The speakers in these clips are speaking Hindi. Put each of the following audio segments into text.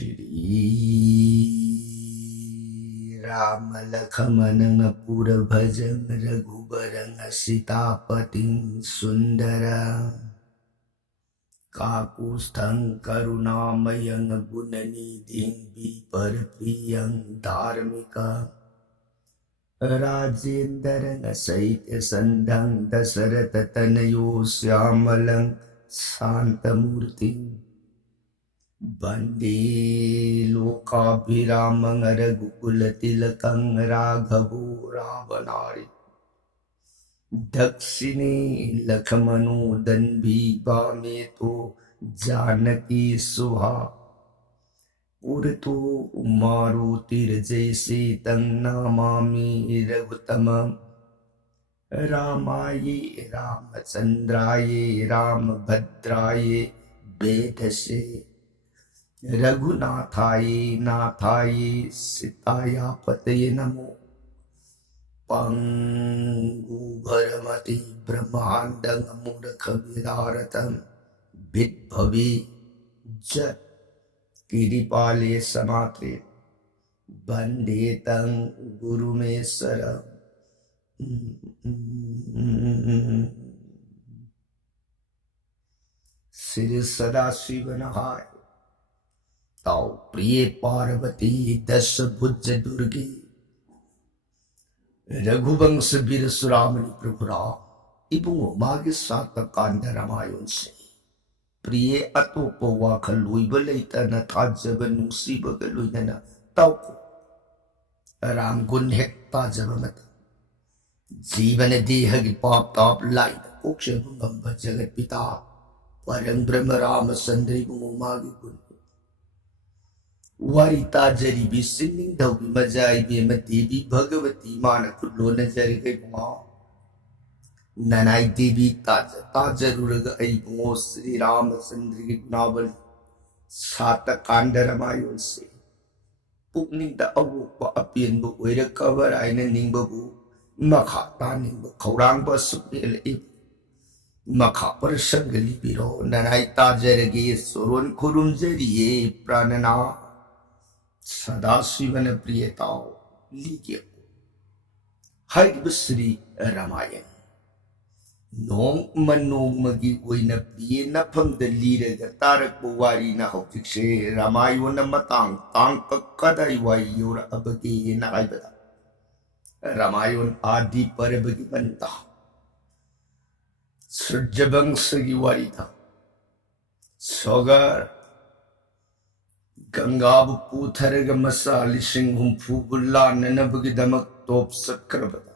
Shri Ram Lakshmana Pura Bhajan Raghubarang Sitapating Sundara Kakusthang Karunamayang Gunanidhing Viparpriyang Dharmika Rajendarang Saitya Sandhang Dasarata Tanayo Syamalang Santamurti Bande Lokabhiramang Raghukulatillakang Raghavo Ravanari Dakshine Lakshmano Danbhi Bameto Janaki Suha Purto Marutir Jaise Tang Namami Raghutamam Ramaye Ramachandraye Ramabhadraye Vedase Raghunathaye Nathaye Sitaya Pataye Namo Pangu Bharamati Brahmandang Mudakha Vidaratam Vidbhavi Jat Kiripale Samatre Bandetang Gurumesara Sri Sadashivanahai Tau Priye Parvati Dasha Bhujja Durgi Raghuvangsa Birasuramani Prabhura Ibungo Magi Sata Kanda Ramayon Se Priye Atopa Waka Luiba Laita Na Tajaba Nungsiba Galuina Na Tauko Ram Gun Hek Tajaba Mata Jivana Dehagi Pop Top Light Ukshabungamba Jagat Pita Parang Brahma Rama Sandri Bungo Magi Gun Warita Jari Bi Singing Daubi Majai Bi Mati Bhagavati Mana Kudlona Jari Kai Bungo Nanai Devi Tajaruraga Ai Bungo Sri Rama Sandri Gunavali Sata Kanda Ramayon Se Pukning Da Awukpa Apian Bu Oira Kavar Aina Ningba Bu Makha Taning Kaurang Ba Supil Ip Makha Parasangali Biro Nanai Tajaragi Soron Kurum Jari Pranana Sadashivana Priyatao Ligya Haidbasri Ramayan Nong Manong Magi Uina Piye Napang Dalira Tarak Buwari na Hoktikse Ramayon na Matang Tangka Kadaiway Yura Abagi na Kaibata Ramayon Adi Parabagi Banta Surjabang Sagiwarita Sogar Gangabu Putharaga Masa Lishing Humpubula Nanabagi Damak Top Sakrabata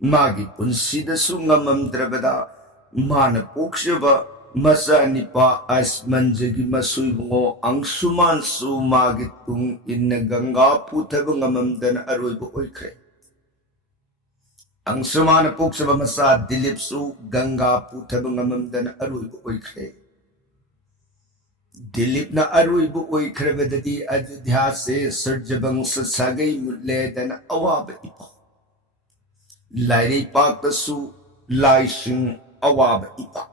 Magi Punsida Sungamam Drabada Mana Pokshaba Masa Nipa Asmanjagi Masuyungo Ang Suman Su Magitung Inna Ganga Puthabangamam Dan Aruibo Oikre Ang Sumana Pokshaba Masa Dilipsu Ganga Puthabangamam Dan Aruibo Oikre Dilip na Aruibo Oikre Vedadi Ajudhya Se Surjabang Sasagai Mule Dan Awaba Ipa Lairi Paktasu Laising Awaba Ipa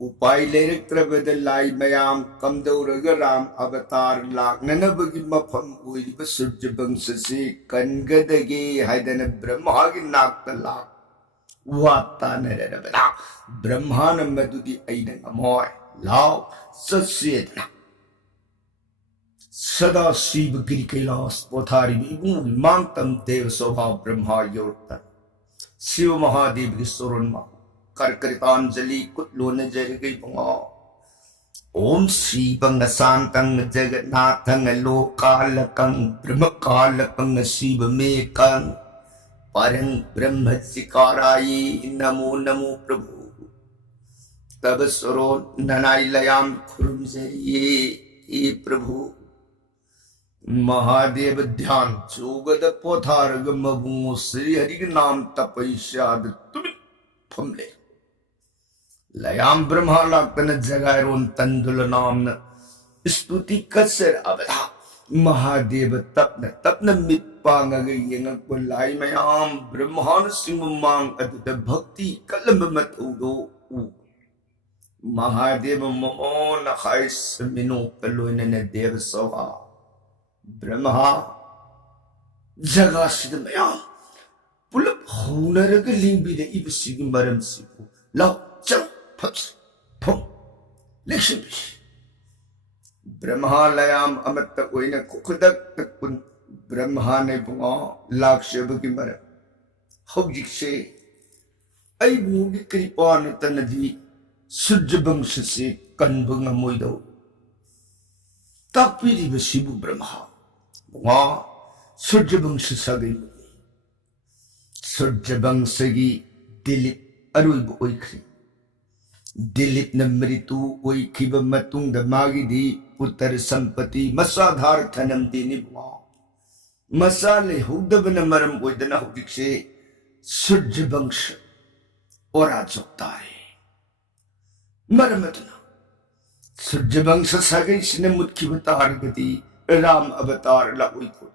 Upai Lerik Trabada Lai Mayam Kamdauraga Ram Avatar Lak Nanabagi Mapam Uiba Surjabang Sasi Kangadagi Haidana Brahmagi Nakta Lak Wata Narabada Brahmana Madudi Aidan Amoy Lao Sasyedna Sada Shiva Giri Kailas Pothari Vibu Mantam Dev Sobha Brahma Yorta Shiva Mahadev Soronma Karkaritanjali Kutlona Jarigai Bunga Om Shivang Santang Jagatnathang Lokalakang Brahmakalakang Shiva Mekang Parang Brahmachikarayi Namo Namo Prabhu Tabasoro Nanailayam Kurum Jariye E Prabhu Mahadev Dhyan Chogada Potharga Mabu Sri Hari Nam Tapaishad Tumit Pumle Layam Brahma Laktana Jagairon Tandula Namna Stuti Kasar Abada Mahadev Tapna Mitpangagayang Kulay Mayam Brahmana Simamang at the Bhakti Kalamamat Udo Mahadev मोन हाइस मिनो कलोइन ने देव सवा ब्रह्मा जगह सिद मयाम पुलप होनरग लिंबी दे इबसी मरम सिपु लाउ चम फच फम लेक्शन ब्रह्मा लयाम अमत कोइन कुखदक तकुन ब्रह्मा ने बुआ लाक्षब की मरम हौजिक से आई मुगी कृपान तनदी सूर्य वंश से कन्बंग मोइदो ताकपीरी बसिबु ब्रह्मा बुआ सूर्य वंश सगई सूर्य वंश की दिलीप अरुब ओइख्री दिलीप न मृत्यु ओइखिब मतुंग मागिदी पुत्र संपत्ति मसाधार थनम दिनी बुआ मसाले हुदबन मरम ओइदना हुदिक से सूर्य वंश और आजोता है मरमतना सूर्य वंश सगई सिने मुख्य अवतार गति राम अवतार लाउई को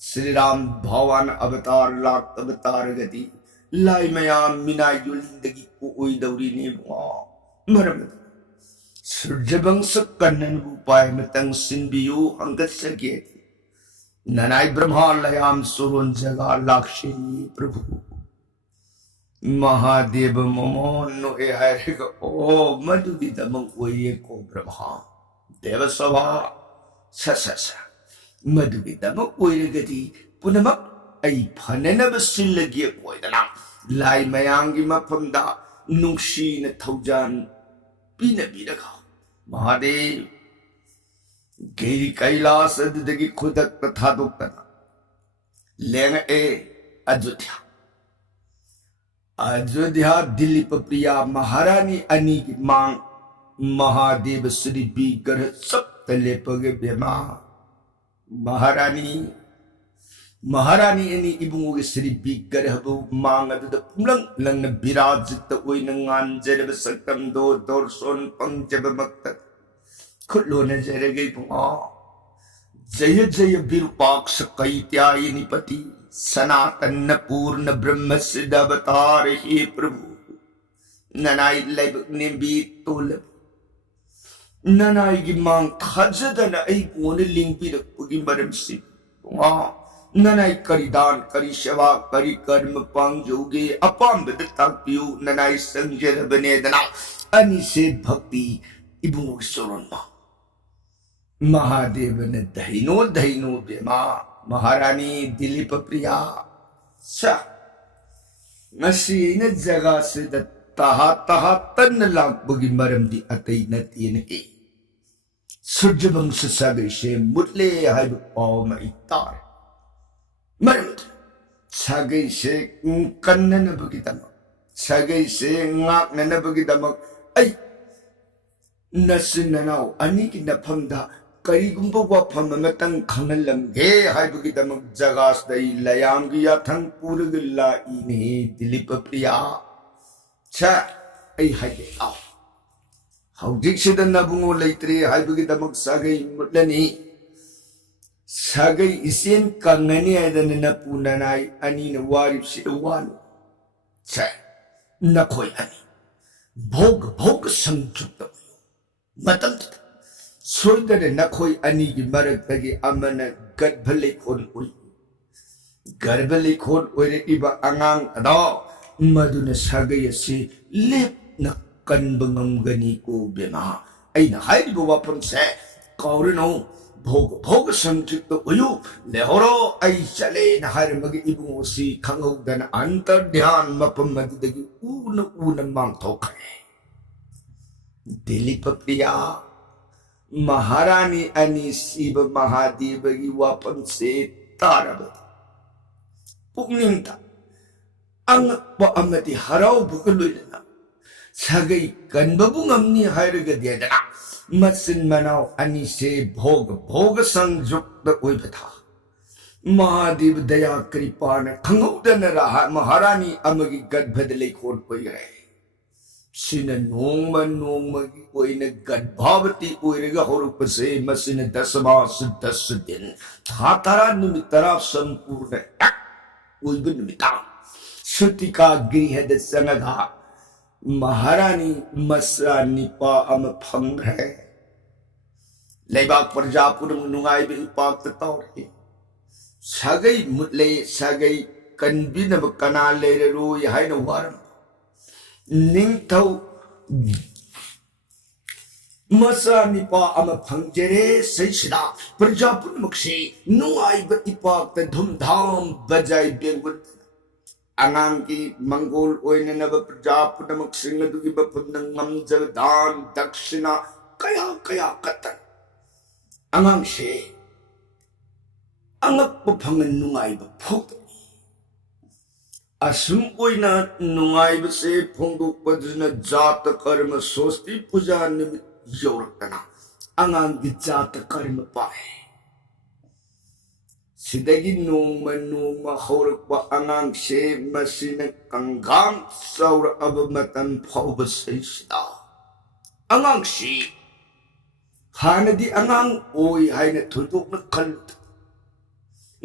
श्री राम भगवान अवतार लाख अवतार गति लाई मयाम मिना युलिंदगी को ओई दौरी ने बुआ मरमतना सूर्य वंश कन्नन उपाय मतंग सिंबियो अंगत सके ननाई ब्रह्मा लयाम सुरोन जगा लाक्षे प्रभु महादेव मोमोनो ए हरिग ओ मधुगी दमंग ओये को ब्रह्मा देव सभा स मधुगी दमंग ओये गति पुनमक आई फननब सिल्लगी ओयदना लाई मयांगी मफमदा नुंगशी न थौजान पीन बीरगा महादेव गिरी कैलास अदगी खुदक तथा दुक्तना लेंग ए अयोध्या अयोध्या दिलीप प्रिया महारानी अनी की मांग महादेव श्री बी ग्रह सप्त लेपगे बेमा महारानी अनी इबुंग श्री बी ग्रह बु मांग अदुद पुलंग लंग विराजित ओइन nganjeb sakam do dorson pangjab mak खुलोन जरगे बुआ जय जय विरूपाक्ष कैत्यायनिपति सनातन पूर्ण ब्रह्म सिद्ध अवतार हे प्रभु ननाई लाइब ने भी तोल ननाई की मांग खजदन आई कोन लिंग भी रखुगी मरम से वहाँ ननाई करी दान करी सेवा करी कर्म पांग जोगे अपाम बदता पियो ननाई संजय बने दना अनि से भक्ति इबुंग सोरन मा महादेव ने दहिनो दहिनो बेमा महारानी दिलीप प्रिया सा नसी न जगह से तहा तहा तन लाख बगी मरम दी अतई नती ने सूर्य वंश सगे से मुटले हाय पाव में इतार मरम सगे से कन्नन बगी दमक सगे से ngak नन बगी दमक ऐ नसननाव अनि की नफमदा करीगुंबो वाफम मतंग खंगलंगे हाइबगी दमक जगास दई लयांगी याथंग पूरगला इने दिलीप प्रिया छ ऐ हाइबे आव हौजिक सिद नबुंगो लैत्रे हाइबगी दमक सगै मुटलनी सगै इसेन कंगनी आइदन नपु ननाई अनि न वारिब से वानु छ नखोय अनि भोग भोग संजुक्त मतम सोइदने नखोई अनि की मरक तगी अमन गर्भ लेखोन उई गर्भ लेखोन ओरे इबा अंगांग अदो मधुन सगय से लेप न कनबंगम गनी को बेमा ऐ न हाइबो वापन से कौरनो भोग भोग संचित उयु लेहोरो ऐ चले न हर मगे इबु सी खंगौदन अंतर ध्यान मपम मददगी ऊन मांग थोखे दिलीप प्रिया महारानी अनि शिव महादेव की वापन से तारब पुनिंगता अंग पअमति हराव बुगलुइना सगै कनबबुंगमनी हायरग देदना मसिन मनाव अनि से भोग भोग संयुक्त ओइबथा महादेव दया कृपा न खंगौदन रहा महारानी अमगी गदभद लेखोन ओइरे सिन नोंगम नोंगमगी ओइने गदभावती ओइरेगा होरुपसे मसिन 10 मास 10 दिन थातारा निमितरा संपूर्ण ओइब निमिता सुतिका गृहद संगधा महारानी मसा निपा फंग्रे लेबाक प्रजा पुनम नुंगाइब इपाक तौरे सगई मुतले सगई कन्बिनब कना लेररोय हाइन वारम निंगथौ मसा निपा फंगजेरे सैसिदा प्रजा पुनमक्से नुंगाइब इपाक धूमधाम बजाई बेंगुत अंगांग की मंगोल ओइननब प्रजा पुनमक्सिंग दुगी बफुन ngamjab दान दक्षिणा कया कया कतन अंगांग से angak papangan nungay ba phok asum oina nungay ba se phongdok pa duna jata karma sosti puja nimit yorakana angang gi jata karma pae sidagi numa horak pa angang se masina kanggam saura abamatan phauba se sida angang si hanadi angang oi haina thudok na khalut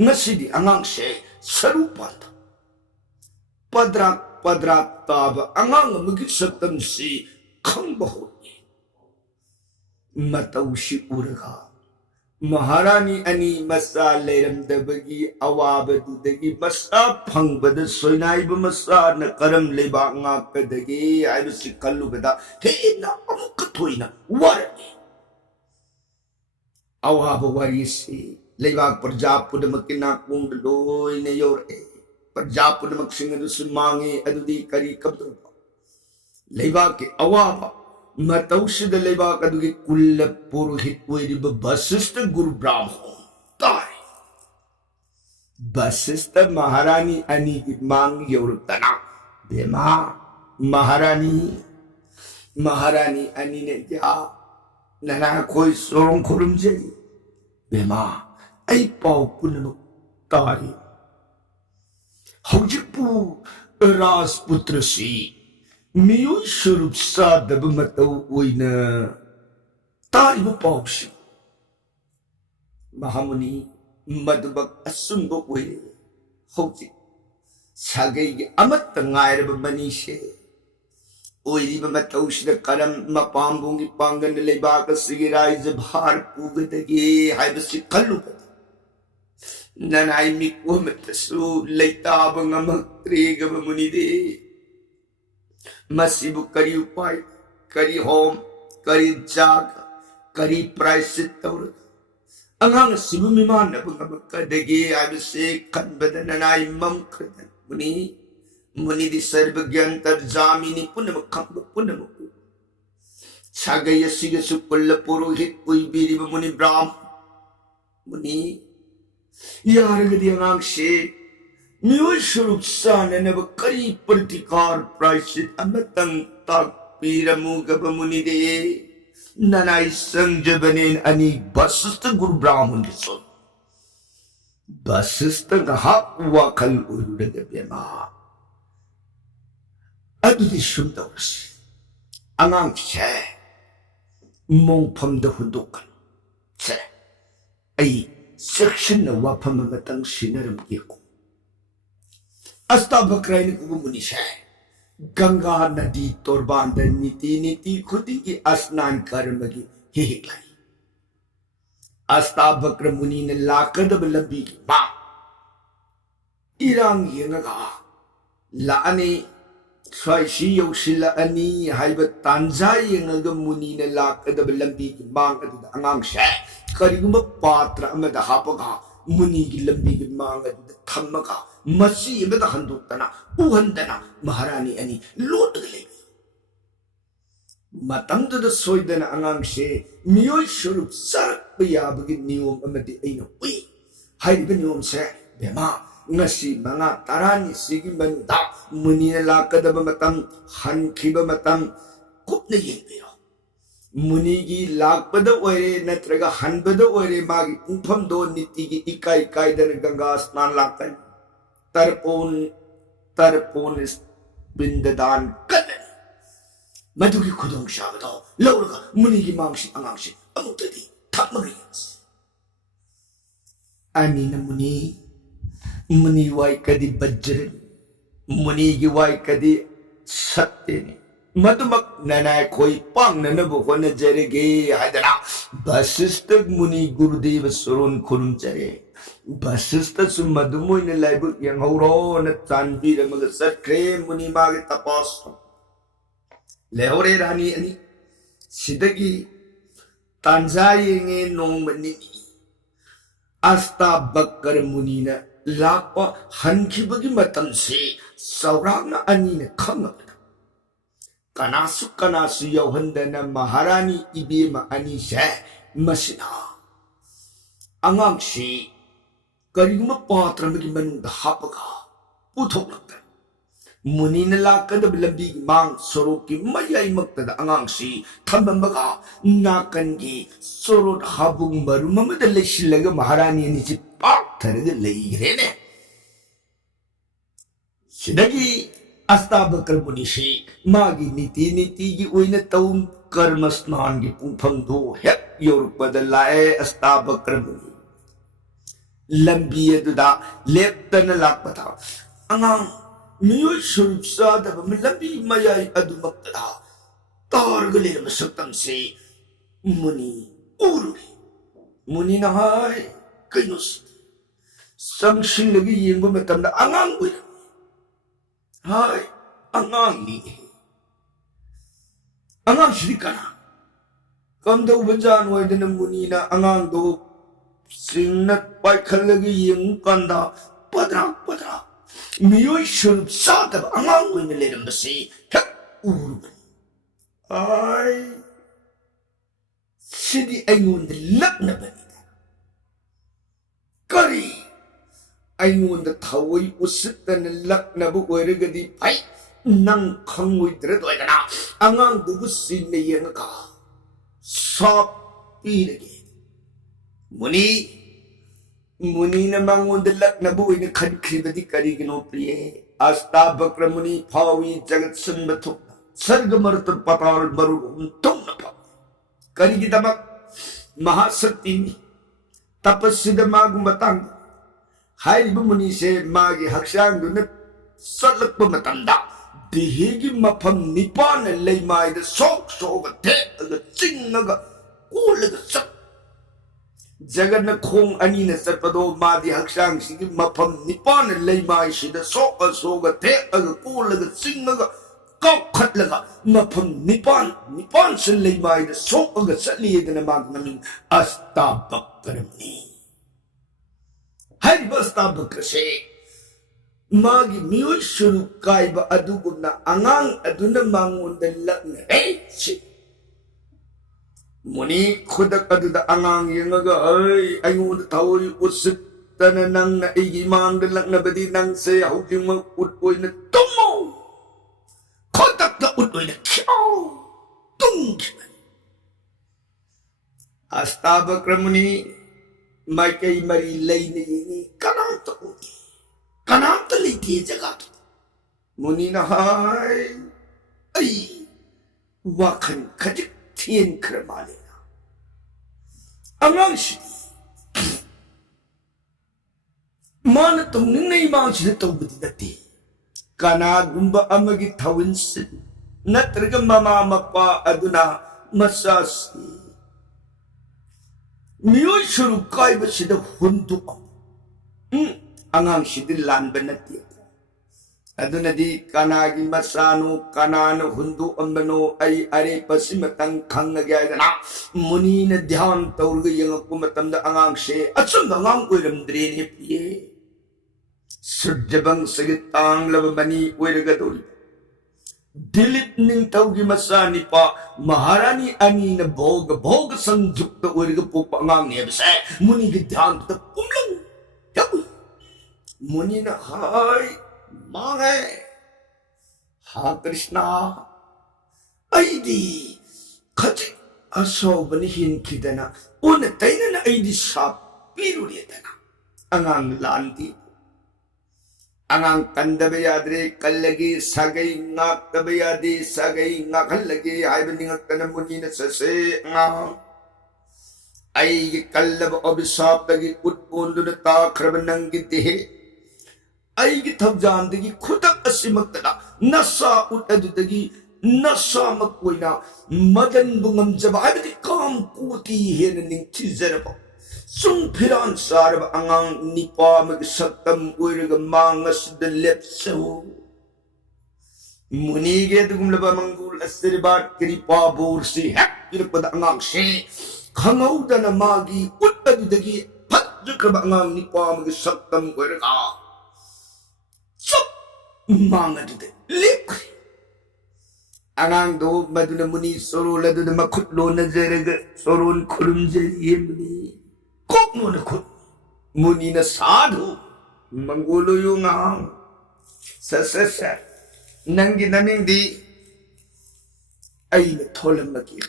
ngasidi angang se sarupat padrak taba angang magi satam si khangba honi mataushi uraga maharani ani masa leram dabagi awabadu dagi masa phangbada soinai ba masa na karam leba nga kadagi aibu si kallubada he na amuk thoina warani awaba warisi लेबाक प्रजा पुनमकिना कुंड लोय ने योरे प्रजा पुनमक सिंह दुस मांगे अदुदी करी कब्दो लेबाक के अवाबा मतौषद लेबाक अदुगी कुल पुरोहित वैरिब वशिष्ठ गुरु ब्राह्मण ताय वशिष्ठ महारानी अनि की मांग योरतना बेमा महारानी अनि ने क्या नना कोई सोम खुरुम जे बेमा ay pau punamuk tari haujipu Rasputra si miyoy surup sa dabamataw oina tari mo pau si mahamuni madubag asumbo oy haujik sagay amat tangayra bamani siya oy di bamataw siya karam mapambong ipanggan na laybaka sigiray zabhar pugadagi haibasi kalubat nanay mikwa matasu laytabang amaktriga mamunide masibu kari upay kari home kari jaga kari praisit tawra angang sibu miman na bangamakadagi abise kanbada nanay mamkradan muni di sarvagyantar jamini punamakhamba punamaku sagaya siga sukulla purohit uybiri muni brahm muni यारगदी अंगांग से मियोय स्वरूप सान नब करी प्रतिकार प्रायश्चित अमतंग ताक पीरमु गबमुनि दे ननाई संजबनेन अनि वशिष्ठ गुरु ब्राह्मण के सो वशिष्ठ गहा वाखल उरुदग बेमा अदुदि सुंदरस अंगांग से मोंफम द हुदुकन से आई section na wapam matang sinaram yako asta bakrain ko muni siya ganga nadi torbanda niti khudi ki asnan karmagi hihiklai asta bakra muni ne lakad balabi ba irang yenga la ani sai si yo sila ani haiba tanja yenga muni ne lakad balabi bang adu angang siya karigumba patra amada hapaga muni gi lambi gi manga du thammaga masi amada handutana uhandana maharani ani lotgle matam da soidana angang se miyoy shurup sarak yabagi niyom amadi aina ui haiba niyom se bema ngasi mga tarani sigi manda muni lakadaba matam hankhiba matam kupna yengbiyo मुनिगी लाकपदा ओरे नत्रगा हनबदा ओरे मागी पुंफम दो नितिगी इकाई दन गंगा स्नान लाकन तरपोन बिंददान कदन मधुगी खुदोंग शाबदो लौरगा मुनिगी मांगशी अंगांगशी अमुतदी थकमगरियस अनि न मुनि वाई कदी बज्र मुनिगी वाई कदी सत्यनि मधुमक ननाय खोई पांगननबु होनजरगे हायदना वशिष्ठ मुनि गुरुदेव सुरुन खुरुमजरे वशिष्ठ सु मधुमोइन लाइबु यंगौरो न चांबीरमग सत्रे मुनि मागे तपस लेहोरे रानी अनि सिदगी तांजा येंगे नोंगमनि अस्ताबकर मुनिना लापा हनखिबगी मतमसे सौरागना अनिने खंगबदा कनासु कनासु यौहंदना महारानी इबेमा अनि से मसिना अंगांगसी करिगुम पात्रमगी मनुंग हापगा पुथोकलक्ता मुनिना लाकदब लंबी मांग सोरो की मयाई मक्तदा अंगांगसी थंबंबगा नाकनगी सोरो हाबुंग मरुममद लेसिलगा महारानी निचि पाथरगा लेइरेने सिदगी अस्ताबकर मुनिशी मागी नीति नीति की ओइने तौम कर्म स्नान की पुंफम दो है योरपद लाए अस्ताबकर मुनि लंबी अदुदा लेप्तन लापता अंगांग मियोय स्वरूप साधब लंबी मयाई अदुमक्तदा तारगले मसक्तम से मुनि उरुरी मुनि नहाय कइनुस संशिलगी येंगबो मतमदा अंगांग बुय हाय अंगांगनी अंगांग श्रीकना कमदो बजान वैदन मुनीना अंगांग दो सिंगनत पाइखलगी येंगकंदा पदरा पदरा मियोय स्वरूप साधब अंगांग वैन लेरमबसे हक उरुबन हाय सिदी अयोंद लक्नबनी करी अयोंद थवई उसितन लक्नब ओइरगदी फाइ नंग खंगोइद्रदोयदना अंगांग दुबु सिने येंगा साप पीरगे मुनि मुनि न मंगोंद लक्नब ओइने खनख्रिबदी करिगनो प्रिय अस्ताबकर मुनि फावी जगत संबथु सर्ग मरुत पताल मरु तुमनप करिगिदमक महाशक्ति तपस्सिद मागु मतंग हाइब मुनि से मागी हक्षांग दुन सलक्प मतंदा दिहेगी मफम निपान लेमाइद सोक सोग थे चिंगग कोलग सक जगन खोंग अनि न सपदो मादी हक्षांग सिगी मफम निपान लेमाइ सिद सोक सोग थे कोलग चिंगग कौखटलगा मफम निपान निपान से लेमाइद सोक सलियदन माग नमिंग अस्ताबकर मुनि हरि अस्ताबकर से मागी मियोय स्वरूप कायब अदुगुना अंगांग अदुना मांगोंद लक्न से मुनि खुदक अदुदा अंगांग येंगगा अयोंद थावई उसितन नंग एगी मांग लक्नबदी नंग से हौजिंग उट ओइन तुमो खुदक द उट ओइन खियो तुंग अस्ताबकर मुनि माइकई मरी लेने येंगी कनाम तो उठी कनाम तो लेती है जगह तो मुनि नहाय आई वाखन खजिक थियन खरमालेना अंगांशी मान तो नहीं मांगशी तो बुद्धि नती कना गुंबा अमगी थाविन सिन नत्रग ममा मप्पा अदुना मसासी मियोय स्वरूप कायबसिद हुंदु अंगांग सिद लानब नती अदुनदी कनागी मसानो कनान हुंदु अंबनो आई अरे पसिमतंग खंगगयादना मुनि न ध्यान तौरग यंगकु मतमद अंगांग से अचुम अंगांग ओइरमद्रे ने पिए सुजबंग सगितांग लब बनी ओइरगदोली दिलीप निंगतौगी मसा निपा महारानी अनि न भोग भोग संयुक्त ओइरग पोप अंगांग ने बसे मुनि के ध्यान त पुमलंग जब मुनि न हाय मांगे हा कृष्णा ऐदी खजे असोबन हिनखिदना उन तैनन ऐदी साप पीरुलेदना अंगांग लांती अंगांग कंदबे यादरे कल्लगे सगई नाकबे यादे सगई नाखल्लगे हाइबनिंगतन मुनि न ससे आई कल्लब अभिशाप तगी उत्पोंदुन ताखरबनंगी देहे आई की थब जान दगी खुदक असिमक्तदा नसा उत अदुदगी nasamak koina madan bungam jaba haibati kam kuti hen ning tizaraba sung phiran saraba angang nipa mag saktam oiraga mangas the lepso muni ge dugumlaba mangul asirbat kripa borsi hak irpada angang se khangau magi utadagi phatjukraba angang nipa mag saktam oiraga chop mangadu lip angang do maduna muni soro ladu na makutlo na zeraga soron kurumjeri yemni kokno na kut muni na sadhu mangulo yung ang sa nangi naming di ay na tholam magir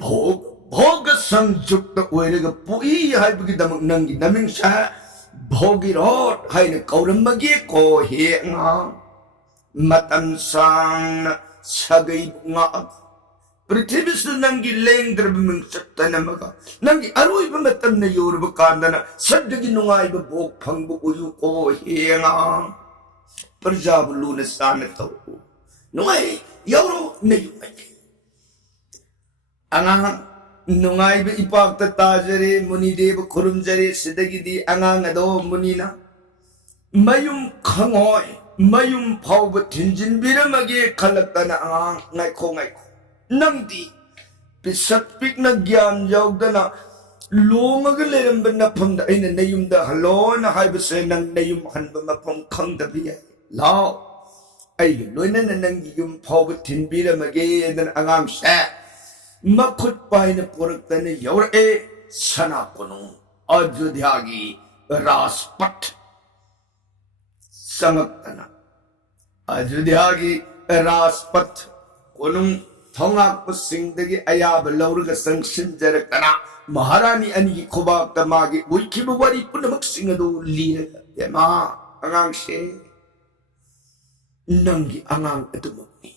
bhog sangjuk na uwelaga pui hay bagidamag nangi naming sa bhogirot hay na kauram magir ko he nga matam sang sagay bunga Prithibis na nangi leng drabimang sakta na maga nangi aroy ba matam na yorba kanda na sadagi nungay ba bok pang bukuyo ko hiya parjabulo na sana tao nungay yoro na yungay ang nungay ba ipagtatajare muni deba kurumjare sidagi di angang ado muni na mayum kangoy mayum pauba tinjin biramagi kalakta na angang ngaiko nangdi pisatpik na gyam yawda na lumaga leramba na pamda ay na nayumda halo na haibasa nang nayum hanba mapang kangda biya lao ay loy na nang yung pauba tinbiramagi na angang siya makut pay na purakta na yawra sana kunong Ajudhyagi raspat Sangakana Ajudhyagi raspat kunong thongak pasingdagi ayab lauraga sangsinjarakana Maharani ani kubak tamagi wikibawari punamak singado liraga yama angang siya nangi angang atumagni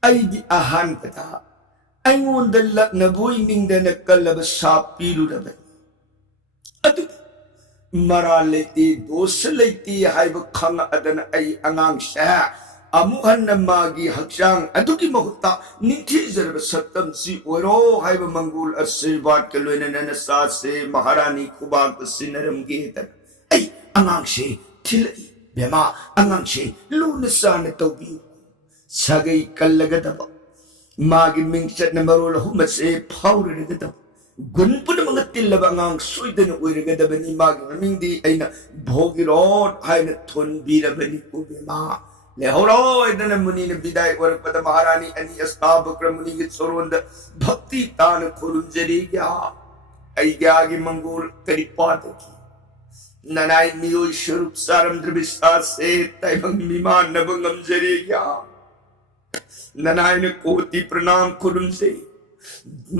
ay di ahan kata ay ngundalat na buhay ningda nagkalabas sa pilo naman at maraliti dosaliti hay bakang adana ay angang siya amuhan na magi haksyang aduki mahuta nintizar basatam si oro hay ba manggul at sirbat kaloy na nanasase maharani kubag sinaram gitan ay angang siya tilay bema angang siya lunasan na tawbiyo sagay kalagadaba magi mingsat na marula humase powder na gadab gun po na mga tilaba ngang suida na uwi na gadaba ni magi namindi ay na bhogirot ay na tonbira ba ni kubima lehoro ay na muni na biday warak pada maharani ani astabakra muni git soronda bhakti tana kurunjari kya ay gyagi manggul karipataki nanay miyoy shurup saram drabisat se taibang miman na bangam jari kya nanay na koti pranam kurum se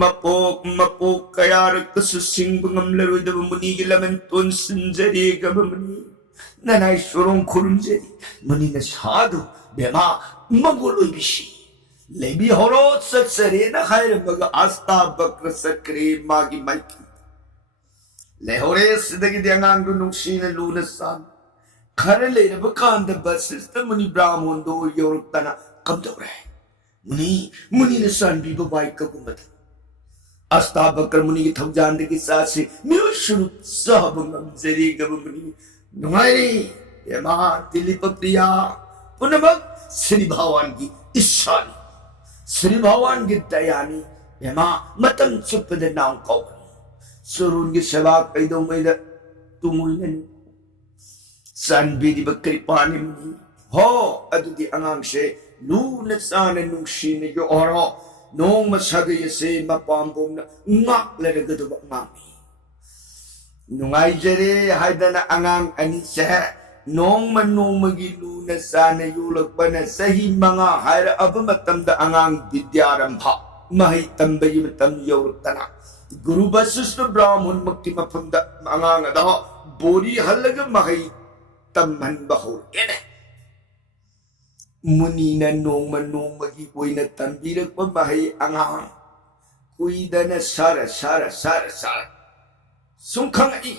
mapok kaya rakta susing bangam laro da muni gilaman ton sinjari gabamuni nanay surong kurum se muni na sadhu bema manguloy bishi lebi horot satsare na khair baga asta bakra sakre magi maiki lehore sidagi diangang dunung sina lunasan khare le na bakanda basista muni brahmon do yorutana kamdore muni na san bi babai ka gumat asta bakar muni ki thokjan de ki sase miyo shuru sahabangam zari gab muni nungai yama dilipapriya punabak Sri Bhawan ki ishani Sri Bhawan ki dayani yama matan chupade naam kau surun ki seva kaidong may da tumoy na ni san bi di bakri pani muni ho adu di angang siya lunas sana nung siniyo oro nung masagay se mapambong na ngak laraga ba ngami nung ay jere hayda na angang anisa nung manong magilunas sana yulag pa na sahi mga hayra abamatam da angang vidyaramha mahitambay matam yortana guru basus na brahman magtimapamda angang adaho bori halaga mahitamhan bahor ene muni na nong magipoy na tambilag pamahay angang kuida na sara sungkang ai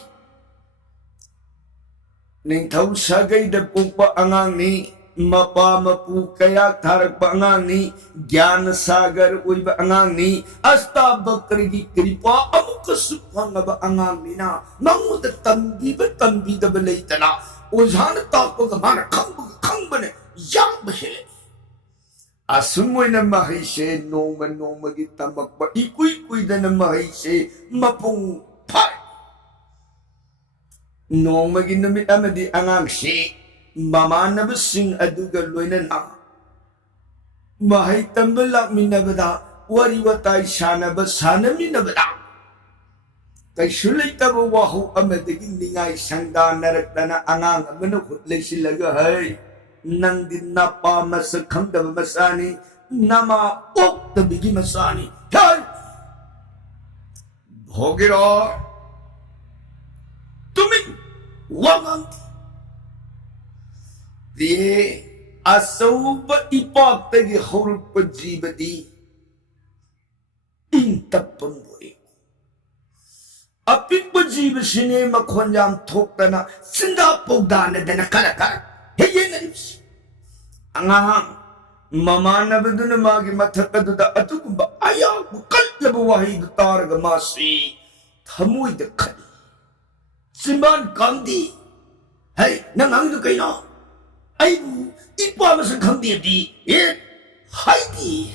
ning tau sagay da pong pa angang ni mapa mapu kaya tharak pangangi gyan sagar uy ba angangi asta bakri kripa amuk supang ba angangi na mangud tambi da balaitana uzhan tak ko mana khang bane yang bahile asungoi na mahise no magitamak ba ikuy da na mahise mapung pai no maginamit amadi angang si mamanabasing aduga loinana mahay tambalak minabada wariwatay sanaba sanaminabada kay sulay tabo wahu amadaging lingay sangda naraktana angang amanukutlay silaga hay nang din napamasakhang daba masani nama ok tabigi masani hay bhogiro tuming wangang diye asawba ipagtagi hurpa jibadi intapang buhay apik pa jiba sine makhonyam thoktana sinda pogdana dana kala heye narips angahang mamanabaduna magi mathakaduda atukumba ayaw bukallabu wahidu taraga masi thamoy da khali simban kandi hey nangangdu kayo a이고 이뻐하면서 강대디 예 하이디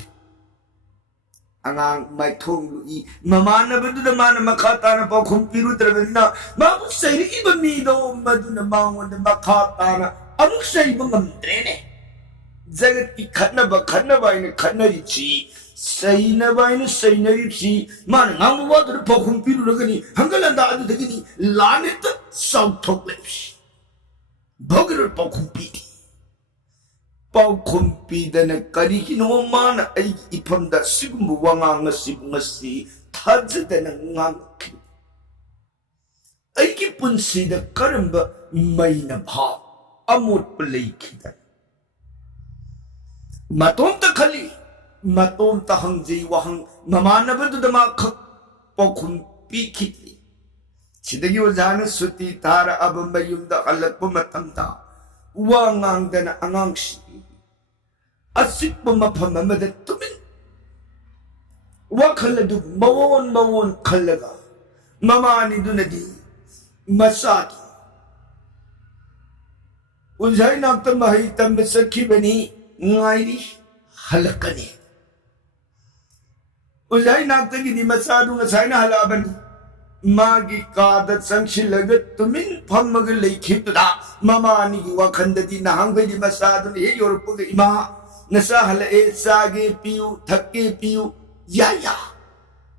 앙앙 마이 통이 마마나 버두다 마나 마카타나 바 콤피루 들어갔나 마부 세리 이번미도 마두나 마원데 마카타나 아무 세이번 감드레네 자가티 칸나바이네 칸나리치 세이나바이네 세이나리치 마나 아무와들 바 콤피루 러가니 한글란다 아주 되기니 라네트 사우톡lep시 버그를 바 콤피 paukumpidana karikino man ay ipamda sigumuwanga ngasi tadzadana ngangki ay kipunsida karamba may na bha amot palaykidan matomta khali matomta hangjay wahang mamanabadudama khak paukumpi kiti sidagi wazana suti tara abambayumda alakpa matamda wangangdana angangsi asik pamapamamada tumin wakaladu mawon kalaga mamani dunadi masati unzai nakta mahitam besaki bani ngairi halakani unzai nakta gidi masadu ngasai na halabani magi kadat sangsilagat tumin pamagal laikhituda mamani wakandadi nahangwedi masadu ni yorpuga ima nasahala sage piu thakke piu yaya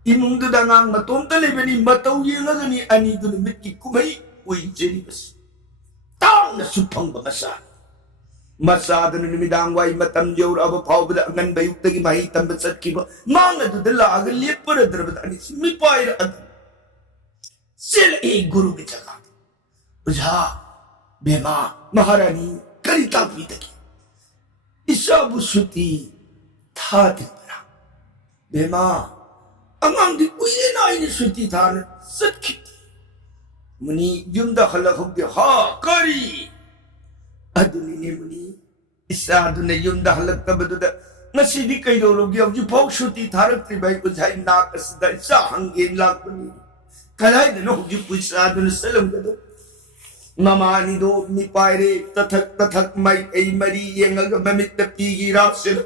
imungdu dangang matomta lebani matau yengagani ani dun mitki kumai uijeri bas tang na supang bamasa masadan nimidang wai matam jawr aba phawbada ngan bayuktagi mahi tambatsat kiba manga du dala aga lepara drabada ani mi paira sel e guru ki jaga bujha bema maharani karita pitaki isabu suti thadibra bema amang di uye na ini suti than sakhi muni yumda khalakh ha kari aduni ne muni isa adune yumda halak tabaduda ngasi di kai ro gi ji phok suti tharak tri bai ko jai na kasda isa hangin lak muni kalai de no ji puisa adun salam gado mamani do mi paire tathak mai ai mari yengaga mamit pigi rasil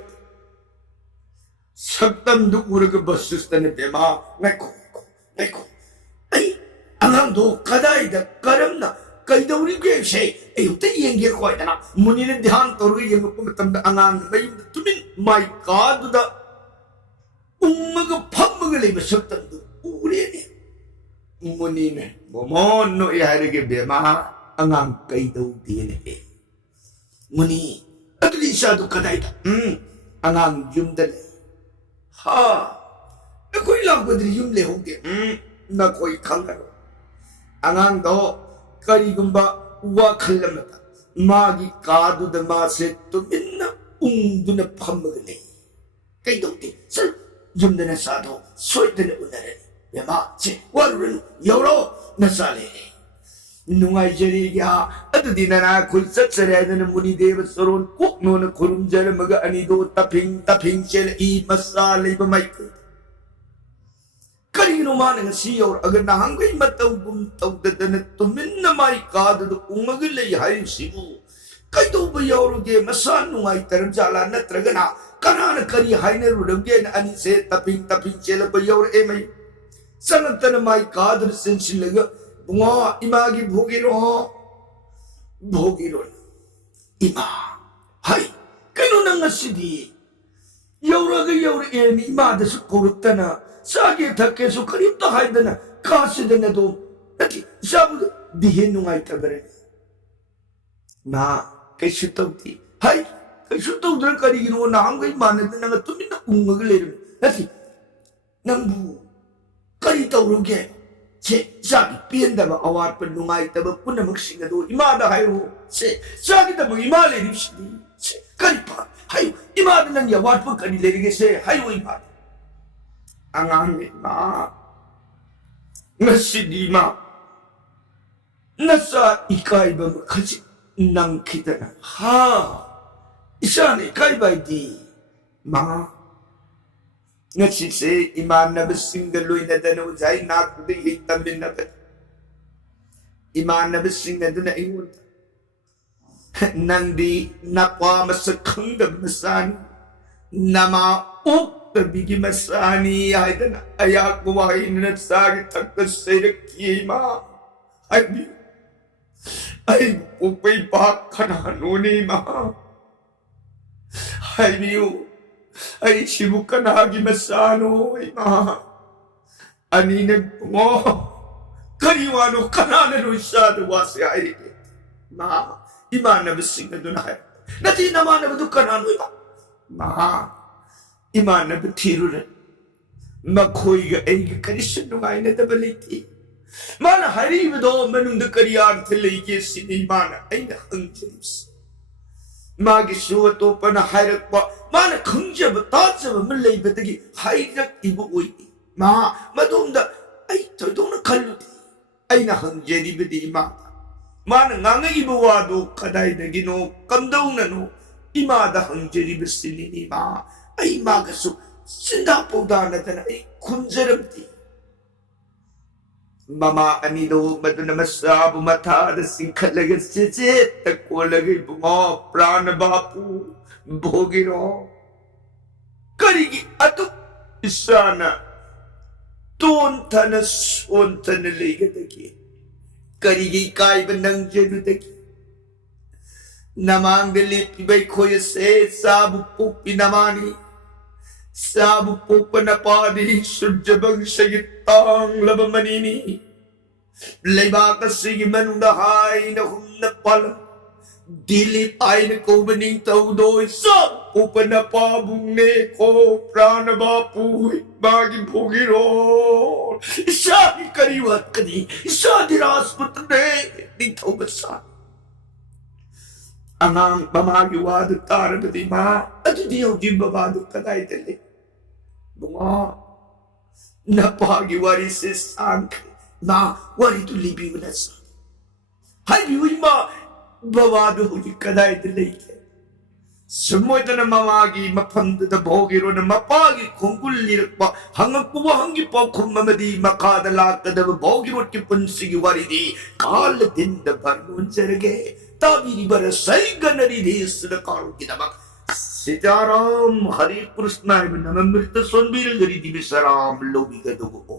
saktam du urga basustane bema neko ai angang do kadai da karamna kaidawri ge she ai utte yenge ko dana munine dhyan toru yeng ko matam da angang mai tumin mai ka du da ummaga phammaga leba saktam du ure ne munine momon no yarige bema angang kaidau dine muni adli sadu kadaita angang yumdal ha koi lang badri yumle hoge na koi khangaro angang do kari gumba wa khallamata magi kadu da ma se tuminna ungduna phammagale kaidau te sir yumdana sadu soidana unare yama che warun yoro nasale ꯅꯨꯡꯉꯥꯏꯖꯔꯤꯒꯌꯥ ꯑꯗꯨꯗꯤ ꯅꯅꯥ ꯈꯨꯜ ꯆꯠꯆꯔꯦ ꯍꯥꯏꯗꯅ ꯃꯨꯅꯤꯗꯦꯕ ꯁꯣꯔꯣꯟ ꯀꯣꯛꯅꯣꯅ ꯈꯨꯔꯨꯝꯖꯔꯝꯃꯒ ꯑꯅꯤꯗꯣ ꯇꯐꯤꯡ ꯆꯦꯜꯂꯛꯏ ꯃꯆꯥ ꯂꯩꯕ ꯃꯥꯏꯀꯩ ꯀꯔꯤꯒꯤꯅꯣ ꯃꯥꯅ ꯉꯁꯤ ꯌꯧꯔꯛꯑꯒ ꯅꯍꯥꯟꯈꯩ ꯃꯇꯧꯒꯨꯝ ꯇꯧꯗꯗꯅ ꯇꯨꯃꯤꯟꯅ ꯃꯥꯏ ꯀꯥꯗꯨꯗ ꯎꯡꯉꯒ ꯂꯩ ꯍꯥꯏꯔꯤꯁꯤꯕꯨ ꯀꯩꯗꯧꯕ ꯌꯧꯔꯒꯦ ꯃꯁꯥ ꯅꯨꯡꯉꯥꯏꯇꯔꯕꯖꯥꯠꯂꯥ ꯅꯠꯇ꯭ꯔꯒꯅ ꯀꯅꯥꯅ ꯀꯔꯤ ꯍꯥꯏꯅꯔꯨꯔꯒꯦꯅ ꯑꯅꯤꯁꯦ ꯇꯐꯤꯡ ꯆꯦꯜꯂꯛꯄ ꯌꯧꯔꯛꯑꯦ ꯃꯩ ꯆꯪꯉꯛꯇꯅ ꯃꯥꯏ ꯀꯥꯗꯨꯗ ꯆꯦꯟꯁꯤꯜꯂꯒ ꯕꯨꯡꯉꯣ ꯏꯃꯥꯒꯤ ꯚꯣꯒꯤꯔꯣ ꯚꯣꯒꯤꯔꯣ 이마 하이 그노는 것이디 여러가 여러에니 이마다서 고르다나 싸게 닦게서 그립다 하이다나 가시더라도 이렇게 싸부도 니해 누가있다 그래 나 그슈떡디 하이 그슈떡들 거리기로 나한거 많은데 내가 또 맨날 웅먹을 내리면 이렇게 낭부 거리 떠오르게 제 자기 삐엔다가 아와트 누가있다가 뿐나 먹싱가도 이마다 하이로 제 자기다 뭐 이마를 입시니 제 거리파 하이 이마는 난 야와트 거리 내리겠어 하이로 이마 앙앙이 마 나시디 마 나사 이까이바 가지 낭키다나 하 이사네 이까이바이디 마 ngasi imanab singgaloy na dano jay nakuday hitamin na ba imanab singgado na ingon nang di nakwa masakang masani nama up bigi masani ay dana ayak buwahin na sagi takasayrak kima ay upay bakanano ni ma ay niyo ay sibukan hagi masano ay ma aninag mo kariwano kananano siya duwasi ay ma imana basing na dunay nati naman na ba kanano iba ma imana batiro na makoy ga ay karisyon nung ay na dabaliti mana hari ba do manung da kariyar tilay kesi ni imana ay nakangjalibs 마기 수어도 뻔한 하이락과 마나 긍제부 따져부 물레이베드기 하이락 이부오이 마 마동다 아이 저동은 갈루디 아이나 흥제리베디 마 마나 낭의 이부와도 가다이데기노 감동나노 이마다 흥제리베시니니 마 아이 마가수 신다보다 나타나 이 군제름디 Mama anido maduna masabu matada singkalaga sisi takwalagay bungo prana bapu bogiro karigi ato isana tontana sontana ligataki karigi kaiba nang janutaki namangalip ibay koya se sabu pupi namani sabu pupa na padi surjabang sayitang labamanini Leba kasi manundahay na hunapalang Dilip ay na ko maning taudoy Sa pupa na pabong ne ko Prana bapuy Baging pugiron Isa ikariwat ka di Isa diras matane Ning taubasan Ang pamagiwadot tara ba di ma At di yung jimbabadot ka tayo dali Bunga Napagiwari si sangka na wari to libi mo na sa. Hay biwi ma babado huli kaday dilay ke. Sumoy na mamagi mapanda da bogiro na mapagi kungkul lirak pa hanggang pumahangi pa kung mamadi makadala ka da bogiro at kipunsigi wari di kalatin da barnon sarage. Tabi di bara sayga na rinhis na karong kinabak. Sitaram Hari Krishna naman mirta sonbil gari di bisaram lobi ka dugo.